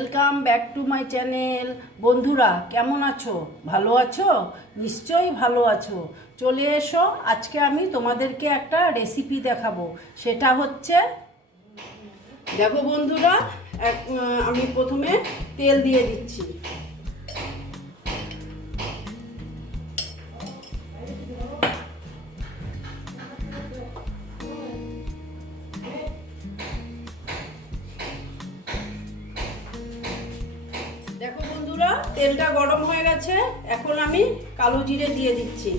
Welcome back to my channel বন্ধুরা, কেমন আছো? ভালো আছো? নিশ্চয়ই ভালো আছো। চলে এসো, আজকে আমি তোমাদেরকে একটা রেসিপি দেখাবো। সেটা হচ্ছে, দেখো বন্ধুরা, এক আমি প্রথমে তেল দিয়ে দিচ্ছি। বন্ধুরা তেলটা গরম হয়ে গেছে, এখন আমি কালো জিরে দিয়ে দিচ্ছি।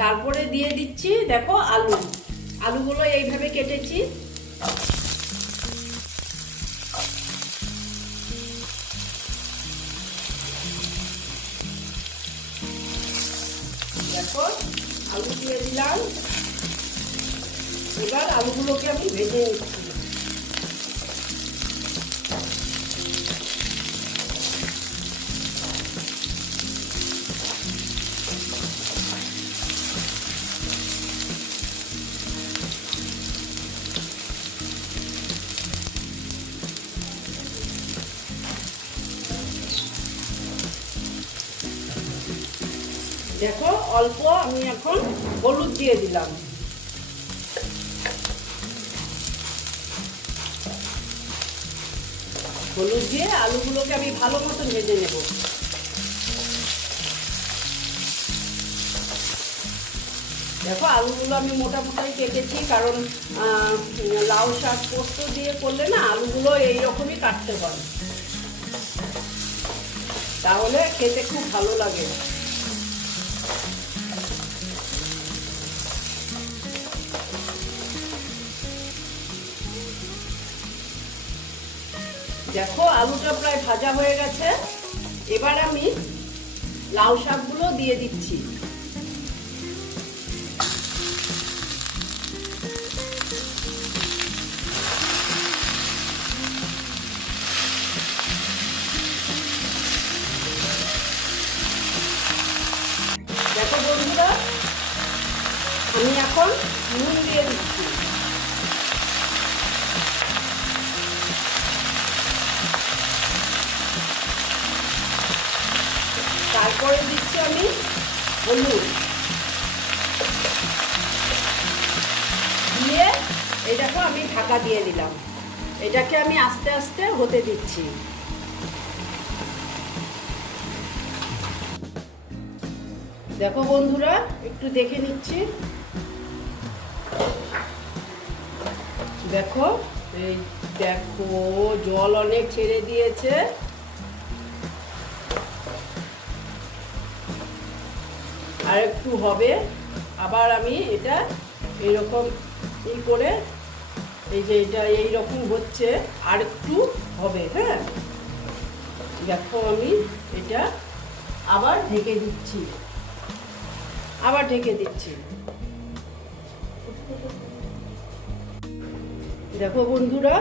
তারপরে দিয়ে দিচ্ছি, দেখো, আলু। আলুগুলো এইভাবে কেটেছি। দেখো, আলু দিয়ে দিলাম। এবার আলুগুলোকে আমি ভেজে নিচ্ছি। দেখো অল্প আমি এখন হলুদ দিয়ে দিলাম। হলুদ দিয়ে আলুগুলোকে আমি ভালো মতো ভেজে নেব। দেখো, আলুগুলো আমি মোটামুটি কেটেছি, কারণ লাউ শাক পোস্ত দিয়ে করলে না আলুগুলো এইরকমই কাটতে পারে। তাহলে খেতে খুব ভালো লাগে। দেখো, আলুটা প্রায় ভাজা হয়ে গেছে। এবার আমি লাউ শাকগুলো দিয়ে দিচ্ছি। দেখো বন্ধুরা, আমি এখন নুন দিয়ে দিচ্ছি। তারপরে দিচ্ছি আমি হলুদ। দিয়ে এটাকে আমি ঢাকা দিয়ে দিলাম। এটাকে আমি আস্তে আস্তে হতে দিচ্ছি। দেখো বন্ধুরা, একটু দেখে নিচ্ছি। দেখো, এই দেখো, জল অনেক ছেড়ে দিয়েছে। আর একটু হবে। আবার আমি এটা এইরকম ই করে এই যে এটা এইরকম হচ্ছে আর একটু হবে হ্যাঁ? দেখো আমি এটা আবার ঢেকে দিচ্ছি। আবার ঢেকে দিচ্ছি। দেখো বন্ধুরা,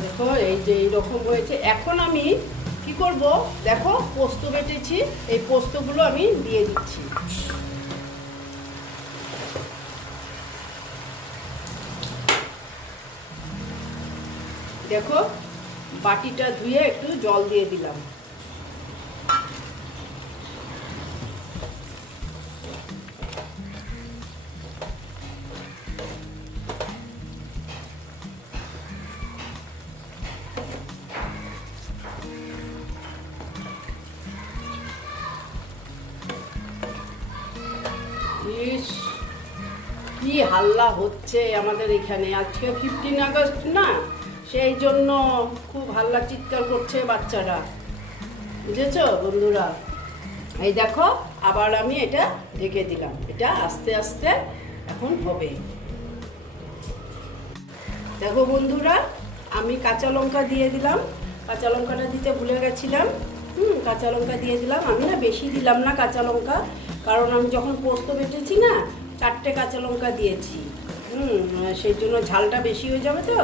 দেখো এই যে এইরকম হয়েছে। এখন আমি কি করব? দেখো, পোস্ত বেটেছি, এই পোস্তগুলো আমি দিয়ে দিচ্ছি। দেখো, বাটিটা ধুয়ে একটু জল দিয়ে দিলাম। ইস, কি হাল্লা হচ্ছে আমাদের এখানে। আজকে ফিফটিন আগস্ট না, সেই জন্য খুব হাল্লা চিৎকার করছে বাচ্চারা। বুঝেছ বন্ধুরা? এই দেখো, আবার আমি এটা ঢেকে দিলাম। এটা আস্তে আস্তে এখন হবে। দেখো বন্ধুরা, আমি কাঁচা লঙ্কা দিয়ে দিলাম। কাঁচা লঙ্কাটা দিতে ভুলে গেছিলাম। হুম, কাঁচা লঙ্কা দিয়ে দিলাম। আমি না বেশি দিলাম না কাঁচা লঙ্কা। কারণ আমি যখন পোস্ত বেটেছি না, চারটে কাঁচা লঙ্কা দিয়েছি। হুম, সেই জন্য ঝালটা বেশি হয়ে যাবে তো,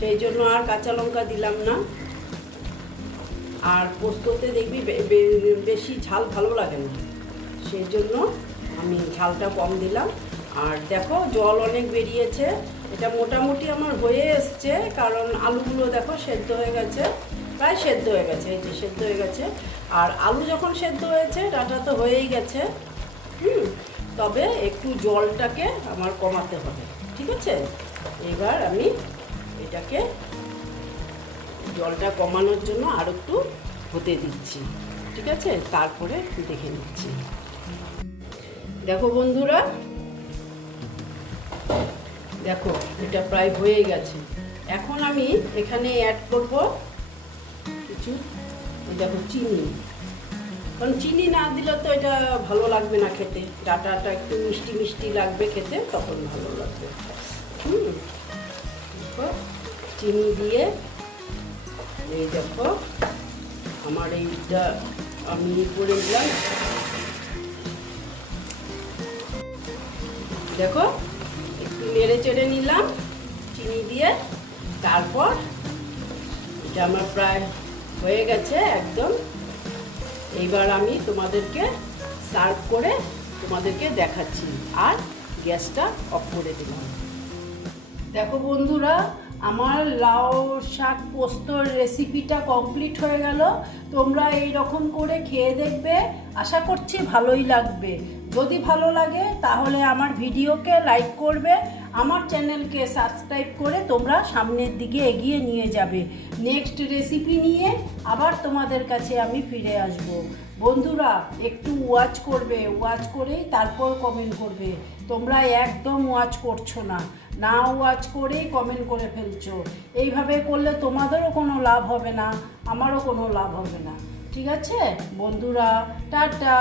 সেই জন্য আর কাঁচা লঙ্কা দিলাম না। আর পোস্ততে দেখবি বেশি ঝাল ভালো লাগে না। সেই জন্য আমি ঝালটা কম দিলাম। আর দেখো, জল অনেক বেরিয়েছে। এটা মোটামুটি আমার হয়ে এসছে, কারণ আলুগুলো দেখো সেদ্ধ হয়ে গেছে, প্রায় সেদ্ধ হয়ে গেছে, এই যে সেদ্ধ হয়ে গেছে। আর আলু যখন সেদ্ধ হয়েছে, ডাটা তো হয়েই গেছে। তবে একটু জলটাকে আমার কমাতে হবে, ঠিক আছে? এবার আমি এটাকে জলটা কমানোর জন্য আর একটু হতে দিচ্ছি, ঠিক আছে? তারপরে দেখে নিচ্ছি। দেখো বন্ধুরা, দেখো, এটা প্রায় হয়ে গেছে। এখন আমি এখানে অ্যাড করব কিছু দেখো চিনি। কারণ চিনি না দিলে তো এটা ভালো লাগবে না খেতে। ডাটাটা একটু মিষ্টি মিষ্টি লাগবে খেতে, তখন ভালো লাগবে। হুম। চিনি দিয়ে এই দেখো, আমার এইটা আমি করে দিলাম। দেখো, একটু নেড়ে চেড়ে নিলাম চিনি দিয়ে। তারপর এটা আমার প্রায় হয়ে গেছে একদম। এইবার আমি তোমাদেরকে সার্ভ করে তোমাদেরকে দেখাচ্ছি। আর গ্যাসটা অফ করে দিলাম। দেখো বন্ধুরা, আমার লাউ শাক পোস্তর রেসিপিটা কমপ্লিট হয়ে গেল। তোমরা এই রকম করে খেয়ে দেখবে। আশা করছি ভালোই লাগবে। যদি ভালো লাগে, তাহলে আমার ভিডিওকে লাইক করবে। আমার চ্যানেলকে সাবস্ক্রাইব করে তোমরা সামনের দিকে এগিয়ে নিয়ে যাবে। নেক্সট রেসিপি নিয়ে আবার তোমাদের কাছে আমি ফিরে আসব। বন্ধুরা, একটু ওয়াচ করবে ওয়াচ করেই তারপর কমেন্ট করবে। তোমরা একদম ওয়াচ করছ না। না ওয়াচ করেই কমেন্ট করে ফেলছো। এইভাবে করলে তোমাদেরও কোনো লাভ হবে না, আমারও কোনো লাভ হবে না। ঠিক আছে? বন্ধুরা, টাটা!